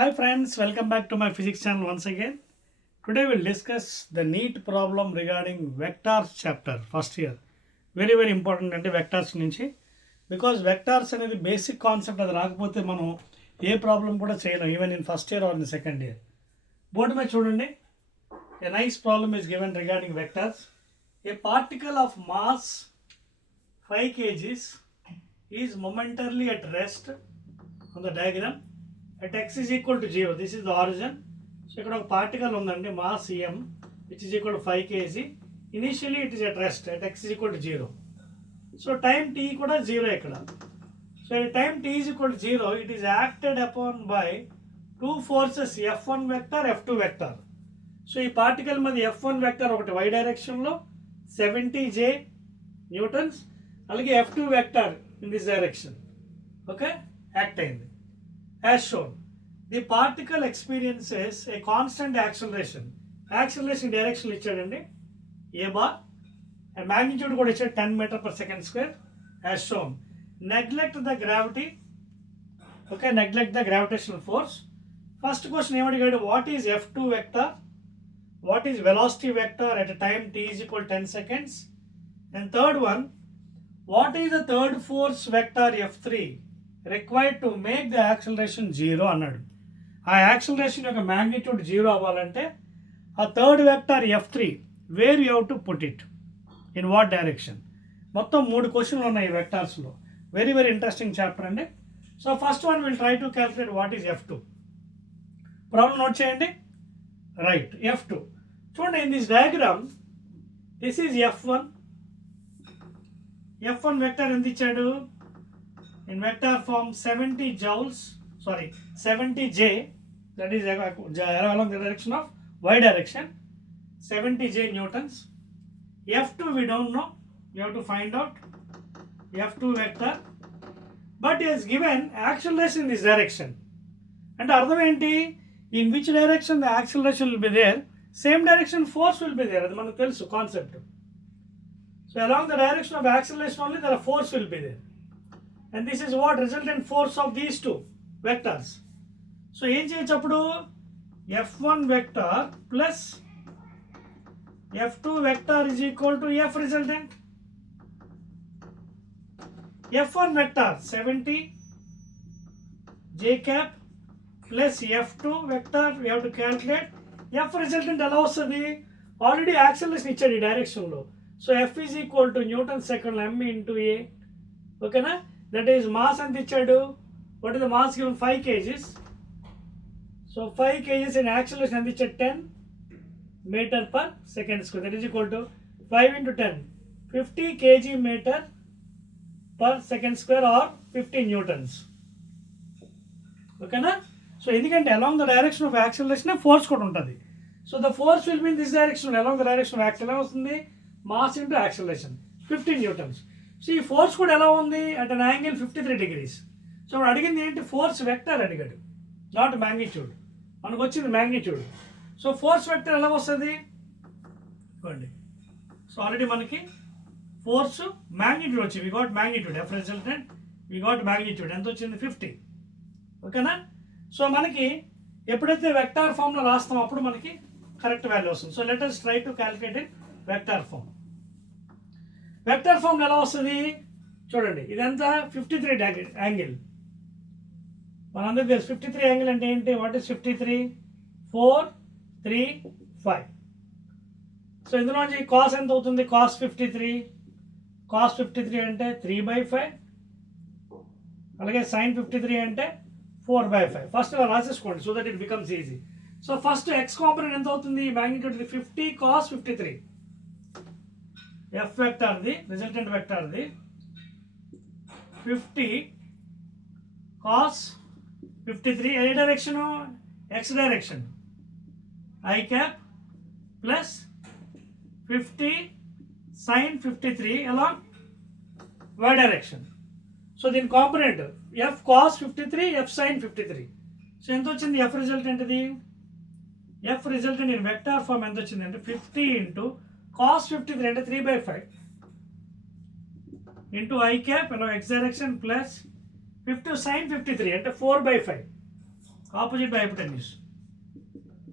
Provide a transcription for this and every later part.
Hi friends, welcome back to my physics channel once again. Today we'll discuss the Neet problem regarding vectors chapter first year. Very important అంటే vectors నుంచి because vectors అనేది basic concept అది రాకపోతే మనం ఏ ప్రాబ్లం కూడా చేయలేం even in first year are in second year. Board మీద చూడండి. A nice problem is given regarding vectors. A particle of mass 5 kgs is momentarily at rest on the diagram at x is equal to 0. This is the origin. So ఇక్కడ ఒక పార్టికల్ ఉందండి mass m which is equal to 5 kg. Initially it is at rest at x is equal to 0. So time t కూడా 0 ఇక్కడ. So at time t is equal to 0 it is acted upon by two forces f1 vector f2 vector. So ఈ పార్టికల్ మీద f1 vector ఒకటి y డైరెక్షన్లో 70j Newton's, అలాగే f2 vector in this direction okay act అయింది. As shown, the particle experiences a constant acceleration. Acceleration direction ఇచ్చాడండి a bar and magnitude కూడా ఇచ్చాడు 10 meter per second square as shown. Neglect the gravity. Okay, neglect the gravitational force. First question ఏమడిగాడు, what is f2 vector? What is velocity vector at a time t is equal to 10 seconds? And third one, what is the third force vector f3 required to make the acceleration 0 అన్నాడు. ఆ యాక్సిలరేషన్ యొక్క మ్యాగ్నిట్యూడ్ 0 అవ్వాలంటే ఆ third vector f3 where you have to put it in what direction. మొత్తం 3 క్వశ్చన్లు ఉన్నాయి ఈ వెక్టార్స్లో. వెరీ ఇంట్రెస్టింగ్ చాప్టర్ అండి. So first one will try to calculate what is f2. Problem note చేయండి. రైట్, f2 చూడండి. In this diagram this is f1 vector ఎంత ఇచ్చాడు, in vector form 70 joules, 70j, that is along the direction of y direction, 70j newtons. f2 we don't know, we have to find out f2 vector, but is given acceleration in this direction. And అర్థం ఏంటి, in which direction the acceleration will be there, same direction force will be there. అది మనకు తెలుసు concept. So along the direction of acceleration only the force will be there. And this is what resultant force of these two vectors. So ఏం చేయొచ్చు అప్పుడు, f1 vector plus f2 vector is equal to f resultant. f1 vector 70 j cap plus f2 vector we have to calculate. f resultant ఎలా వస్తుంది, already acceleration ఇచ్చాడు ఈ డైరెక్షన్లో. So f is equal to Newton second m into a. ఓకేనా, that is mass ఎంత ఇచ్చాడు, what is the mass given 5 kgs. So 5 kgs and acceleration ఎంత ఇచ్చాడు 10 meter per second square. That is equal to 5 into 10 50 kg meter per second square or 50 newtons. ఓకేనా. So ఎందుకంటే along the direction of acceleration force కూడా ఉంటుంది. So the force will be in this direction along the direction of acceleration వస్తుంది, mass into acceleration 15 newtons. So ఈ force కూడా ఎలా ఉంది, at an angle 53 degrees. So ఇప్పుడు అడిగింది ఏంటి, ఫోర్స్ వెక్టర్ అడిగాడు, నాట్ మ్యాగ్నిట్యూడ్. మనకు వచ్చింది మ్యాగ్నిట్యూడ్. సో ఫోర్స్ వెక్టర్ ఎలా వస్తుంది చూడండి. సో ఆల్రెడీ మనకి ఫోర్స్ మ్యాగ్నిట్యూడ్ వచ్చి we got magnitude F resultant, we got magnitude ఎంత వచ్చింది 50. ఓకేనా. సో మనకి ఎప్పుడైతే వెక్టార్ ఫామ్లో రాస్తామో అప్పుడు మనకి కరెక్ట్ వాల్యూ వస్తుంది. So let us try to calculate in vector form. Vector form ఎలా వస్తుంది చూడండి, ఇదంతా 53 యాంగిల్. మనందరికీ తెలుసు 53 యాంగిల్ అంటే ఏంటి, వాట్ ఈస్ 53, 4 3 5. సో ఇందులోంచి కాస్ ఎంత అవుతుంది, కాస్ 53 అంటే 3/5, అలాగే సైన్ 53 అంటే 4/5. ఫస్ట్ ఇలా రాసేసుకోండి so that it becomes easy. So first X component ఎంత అవుతుంది, మ్యాగ్నిట్యూడ్ 50 cos 53, ఎఫ్ వెక్టర్ది రిజల్టెంట్ వెక్టర్ది 50 cos 53 ఏ direction, X direction, I cap plus 50 sin 53 along Y direction. So దీని component F cos 53 F sin 53. So ఎంత వచ్చింది F resultant, ఇది F resultant in vector form ఎంత వచ్చింది అంటే 50 ఇంటూ cos 53 అంటే 3/5 ఇంటూ ఐ క్యాప్ అలా ఎక్స్ డైరెక్షన్ ప్లస్ 50 sin 53 అంటే 4/5. opposite by hypotenuse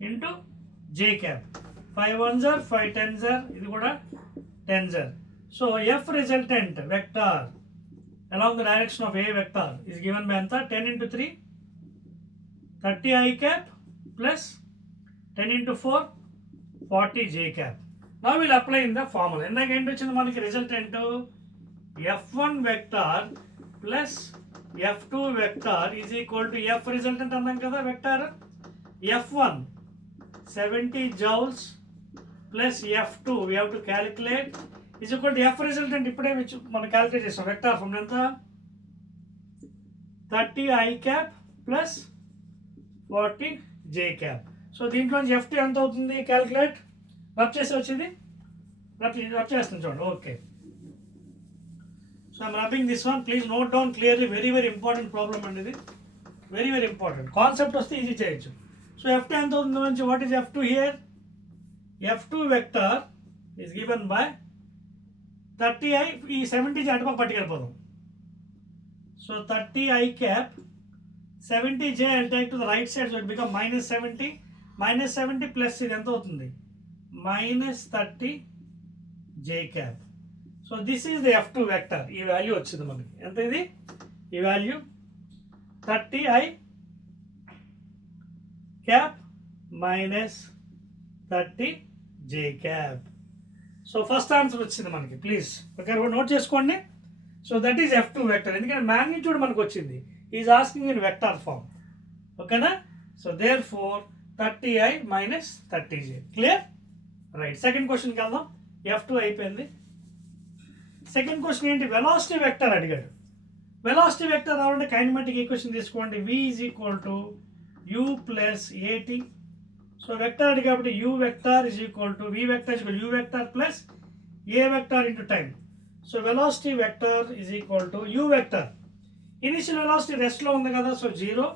into j cap. 5 ones are 5 tens are, ఇది కూడా tens are. So f resultant vector along the direction of a vector is given by anta 10 into 3 30 I cap plus 10 into 4 40 j cap. Now we'll apply in the formula. ఇందాక ఏంటి వచ్చింది మనకి resultant f1 vector plus f2 vector is equal to f resultant అన్నాం కదా vector f1 70 joules plus f2 we have to calculate is equal to f resultant ఇప్పుడే మనం క్యాలిక్యులేట్ చేస్తాం vector form ఎంత 30 I cap plus 40 j cap. So దీంట్లో f2 ఎంత అవుతుంది calculate rub చేసి వచ్చింది రబ్ చేస్తాం చూడండి okay. So I'm rubbing this one. Please note down clearly. Very very important problem and ఇది very very important. Concept వస్తే ఈజీ చేయొచ్చు. So f2 ఎంత అవుతుంది నుంచి what is f2 here? f2 vector is given by 30i ఈ 70 అటుపక్క పట్టుకెళ్ళిపోదాం. So 30i cap 70j I'll take to the right side so it become minus 70 plus ఇది ఎంత అవుతుంది minus 30 j cap. So this is the f2 vector. ఈ value వచ్చింది మనకి ఎంత ఇది ఈ value 30i cap minus 30 j cap. So first answer వచ్చింది మనకి ప్లీజ్ ఓకే నోట్ చేసుకోండి. So that is f2 vector ఎందుకంటే మ్యాగ్నిట్యూడ్ మనకు వచ్చింది is asking in vector form ఓకేనా. So therefore 30i minus 30j clear right. Second క్వశ్చన్కి వెళ్దాం. f2 అయిపోయింది. సెకండ్ క్వశ్చన్ ఏంటి వెలాసిటీ వెక్టర్ అడిగాడు. వెలాసిటీ వెక్టర్ రావాలంటే కైనమాటిక్ ఈక్వేషన్ తీసుకోండి v is equal to u plus at. So vector అడిగి కాబట్టి u vector is equal to v vector is equal u vector plus a vector into time. So velocity vector is equal to u vector initial velocity రెస్ట్లో ఉంది కదా so 0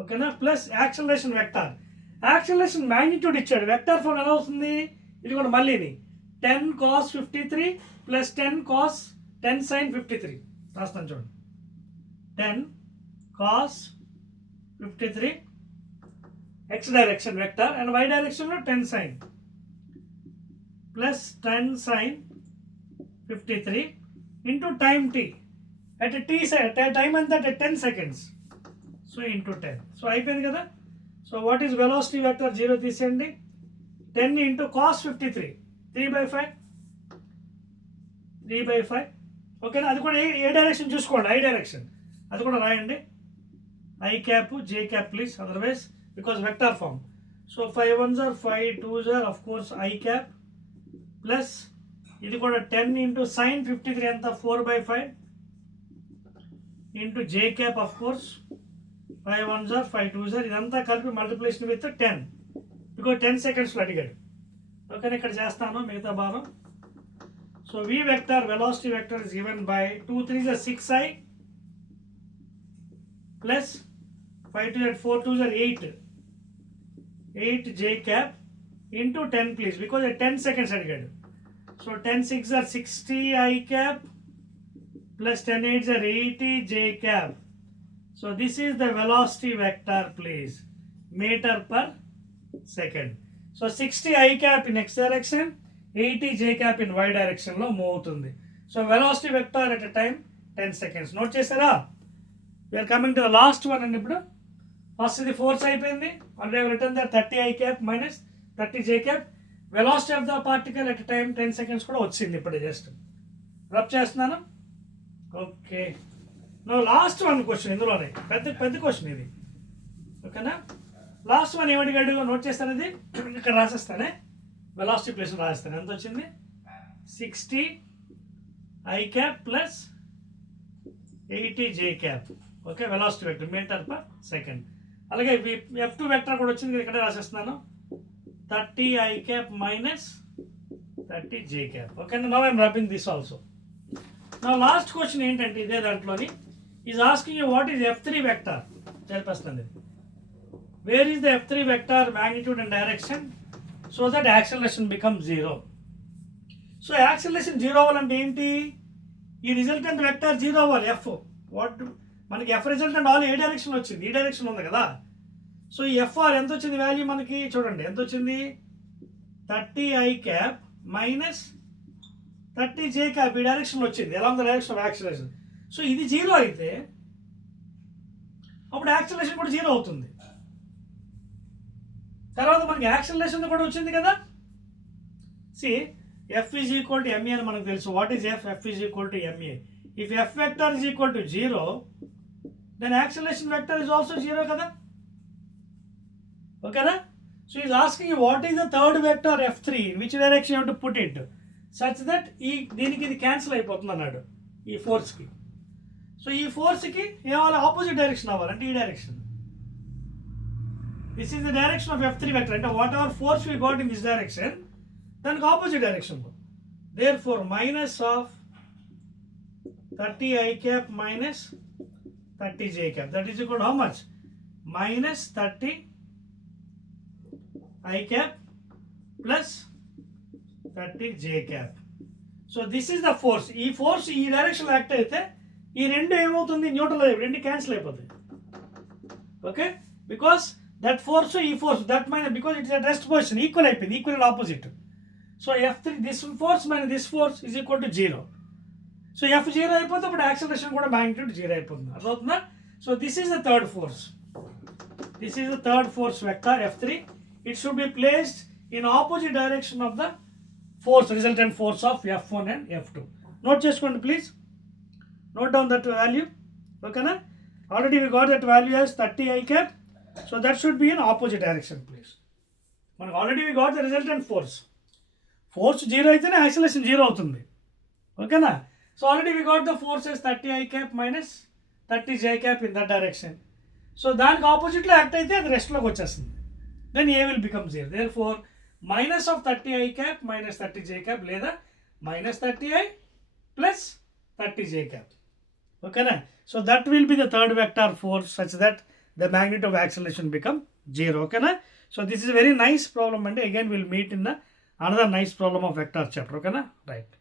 ఓకేనా plus acceleration vector. Acceleration magnitude ఇచ్చాడు vector form ఎలా అవుతుంది ఇది కూడా మళ్ళీని 10 cos 53 plus 10 cos 10 sin 53 రాస్తాను చూడండి 10 cos 53 x direction vector and y direction లో 10 sin plus 10 sin 53 into time t at t time అంతా 10 seconds so into 10 so అయిపోయింది కదా. So what is velocity vector 0 తీసేయండి 10 into cos 53 3/5 ఓకేనా. అది కూడా ఏ డైరెక్షన్ చూసుకోండి ఐ డైరెక్షన్ అది కూడా రాయండి i cap j cap please otherwise because vector form. So 5 ones are 5 2s are of course i cap plus ఇది కూడా 10 into sin 53 ఎంత 4/5 into j cap of course 5 ones are 5 2s are ఇదంతా కలిపి multiplication with 10 బికాస్ 10 seconds అడిగాడు ఓకే. ఇక్కడ చేస్తాను మిగతా భాగం. So v vector velocity vector is given by 2 3s are 6i plus 5 2 are 4 2s are 8 j cap into 10 please because 10 seconds అడిగాడు. సో 10 6 are 60 I cap plus 10 8s are 80 j cap. So this is the velocity vector please meter per second. So 60 I cap in x direction 80 j cap in y direction లో move అవుతుంది. So velocity vector at a time 10 seconds note చేశారా. We're coming to the last one అండి. ఇప్పుడు first ఇది force అయిపోయింది already written that 30 I cap minus 30 j cap. Velocity of the particle at a time 10 seconds కూడా వచ్చింది ఇప్పుడు just rub చేస్తున్నాను okay. No last one question ఇందులోనే పెద్ద క్వశ్చన్ ఇది ఓకేనా. లాస్ట్ వన్ ఏమడిగాడు నోట్ చేస్తాను ఇది ఇక్కడ రాసేస్తానే వెలాసిటీ ప్లేస్ రాసేస్తాను ఎంత వచ్చింది 60 I cap plus 80 j cap okay velocity vector meter per second. అలాగే f2 వెక్టర్ కూడా వచ్చింది ఇక్కడ రాసేస్తున్నాను 30 I cap minus 30 j cap okay. Now I'm rubbing this also. నా లాస్ట్ క్వశ్చన్ ఏంటంటే ఇదే దాంట్లోని is asking you what is f3 vector చెప్పేస్తుంది. Where is the f3 vector magnitude and direction so that acceleration becomes 0. So acceleration 0 అవ్వాలంటే ఏంటి ఈ resultant vector 0 అవ్వాలి f. What మనకి ఎఫ్ రిజల్టెంట్ ఆల్ ఏ డైరెక్షన్ వచ్చింది, ఈ డైరెక్షన్ ఉంది కదా. సో ఈ ఎఫ్ఆర్ ఎంత వచ్చింది వాల్యూ మనకి చూడండి ఎంత వచ్చింది, 30i cap minus 30j cap ఈ డైరెక్షన్ వచ్చింది, ఎలా ఉంది డైరెక్షన్ ఆఫ్ యాక్సిలరేషన్. సో ఇది 0 అయితే అప్పుడు యాక్సిలరేషన్ కూడా 0 అవుతుంది. తర్వాత మనకి యాక్సిలరేషన్ కూడా వచ్చింది కదా. See F is equal to m a అని మనకు తెలుసు. What is F? F is equal to m a. If F vector is equal to 0 then acceleration vector is also 0 కదా. ఓకేనా? So is asking what is the third vector F3 in which direction you have to put it such that దీనికి ఇది క్యాన్సిల్ అయిపోతుంది అన్నాడు ఈ ఫోర్స్కి. సో ఈ ఫోర్స్కి ఏమవ్వాలి, ఆపోజిట్ డైరెక్షన్ అవ్వాలంటే ఈ direction. This is the direction of F3 vector, అంటే whatever force we got in this direction దానికి ఆపోజిట్ డైరెక్షన్లో. Therefore minus of 30i cap minus 30j cap, that is equal to how much? Minus 30i cap plus 30j cap. So this is the force. ఈ force ఈ direction act అయితే ఈ రెండు ఏమవుతుంది, neutral అయ్యి రెండు cancel అయిపోతాయి. Okay, because that force ఈ force that minus because it's at rest position equal అయిపోయింది, equal and opposite. So F3 this force minus this force is equal to 0. So F 0 అయిపోతే అప్పుడు యాక్సిలరేషన్ కూడా magnitude 0 అయిపోతుంది. అర్థమవుతుందా? So this is the third force. This is the third force vector F3. It should be placed in opposite direction of the force resultant force of F1 and F2. Note చేసుకోండి please. Note down that value. ఓకేనా? Already we got that value as 30i cap. So that should be in opposite direction please. మనకు already we got the resultant force. Force 0 అయితేనే యాక్సిలరేషన్ 0 అవుతుంది. ఓకేనా? So already we got the force as 30i cap minus 30j cap in that direction. So దానికి ఆపోజిట్లో యాక్ట్ అయితే అది రెస్ట్లోకి వచ్చేస్తుంది. Then A will become 0. Therefore minus of 30i cap minus 30j cap లేదా minus 30i plus 30j cap. ఓకేనా? So that will be the third vector force such that the magnitude of acceleration become 0. ఓకేనా? So this is very nice problem అండి. Again will meet in the another nice problem of vector chapter. ఓకేనా? రైట్.